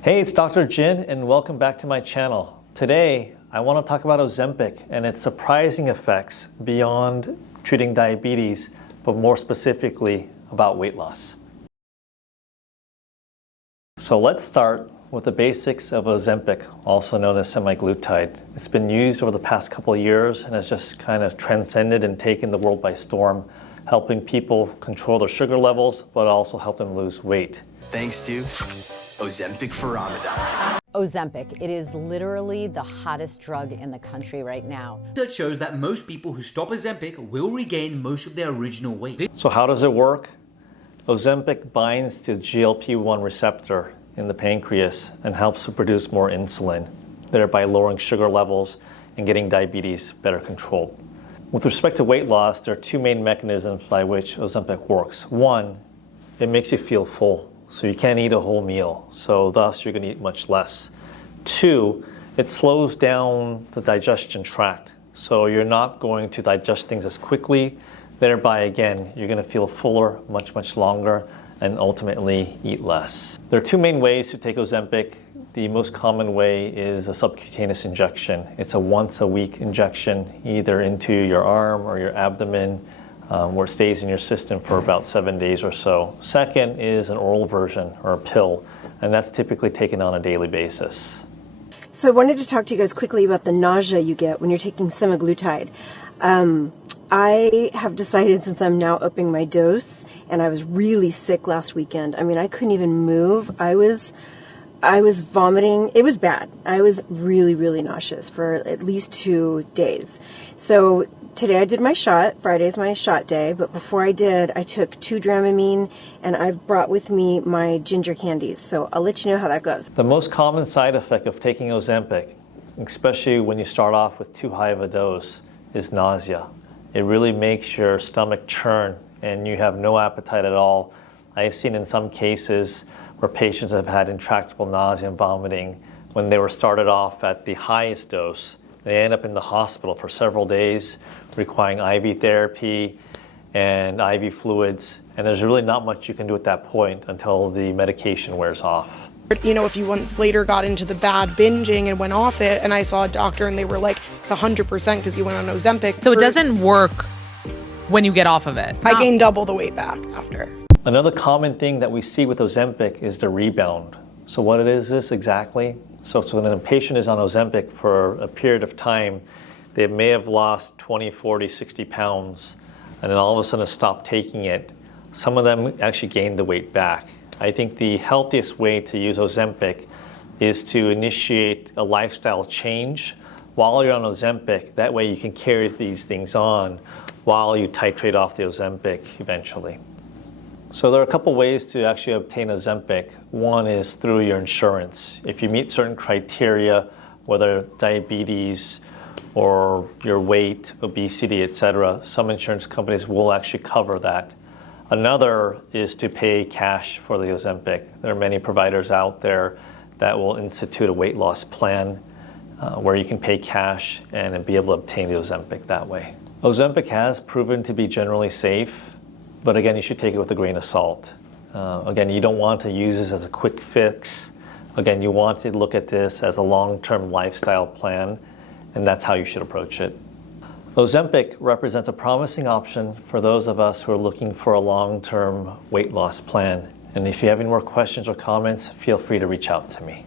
Hey, it's Dr. Jin and welcome back to my channel. Today, I want to talk about Ozempic and its surprising effects beyond treating diabetes, but more specifically about weight loss. So let's start with the basics of Ozempic, also known as semaglutide. It's been used over the past couple of years and has just kind of transcended and taken the world by storm, helping people control their sugar levels, but also help them lose weight. Thanks to Ozempic for Ramadan. Ozempic, it is literally the hottest drug in the country right now. Research shows that most people who stop Ozempic will regain most of their original weight. So how does it work? Ozempic binds to the GLP-1 receptor in the pancreas and helps to produce more insulin, thereby lowering sugar levels and getting diabetes better controlled. With respect to weight loss, there are two main mechanisms by which Ozempic works. One, it makes you feel full, so you can't eat a whole meal, so thus you're going to eat much less. Two, it slows down the digestion tract, so you're not going to digest things as quickly, thereby again, you're going to feel fuller much longer and ultimately eat less. There are two main ways to take Ozempic. The most common way is a subcutaneous injection. It's a once-a-week injection, either into your arm or your abdomen, where it stays in your system for about 7 days or so. Second is an oral version or a pill, and that's typically taken on a daily basis. So I wanted to talk to you guys quickly about the nausea you get when you're taking semaglutide. I have decided, since I'm now upping my dose, and I was really sick last weekend. I mean, I couldn't even move. I was vomiting. It was bad. I was really nauseous for at least 2 days. So today I did my shot. Friday's my shot day. But before I did, I took 2 Dramamine, and I've brought with me my ginger candies. So I'll let you know how that goes. The most common side effect of taking Ozempic, especially when you start off with too high of a dose, is nausea. It really makes your stomach churn and you have no appetite at all. I've seen in some cases where patients have had intractable nausea and vomiting when they were started off at the highest dose. They end up in the hospital for several days requiring IV therapy and IV fluids, and there's really not much you can do at that point until the medication wears off. You know, if you once later got into the bad binging and went off it, and I saw a doctor and they were like, it's 100% because you went on Ozempic. So it doesn't work when you get off of it? I gained double the weight back after. Another common thing that we see with Ozempic is the rebound. So what it is this exactly? So when a patient is on Ozempic for a period of time, they may have lost 20, 40, 60 pounds, and then all of a sudden stop taking it. Some of them actually gain the weight back. I think the healthiest way to use Ozempic is to initiate a lifestyle change while you're on Ozempic. That way you can carry these things on while you titrate off the Ozempic eventually. So there are a couple ways to actually obtain Ozempic. One is through your insurance. If you meet certain criteria, whether diabetes or your weight, obesity, etc., some insurance companies will actually cover that. Another is to pay cash for the Ozempic. There are many providers out there that will institute a weight loss plan where you can pay cash and be able to obtain the Ozempic that way. Ozempic has proven to be generally safe, but again, you should take it with a grain of salt. Again, you don't want to use this as a quick fix. Again, you want to look at this as a long-term lifestyle plan, and that's how you should approach it. Ozempic represents a promising option for those of us who are looking for a long-term weight loss plan. And if you have any more questions or comments, feel free to reach out to me.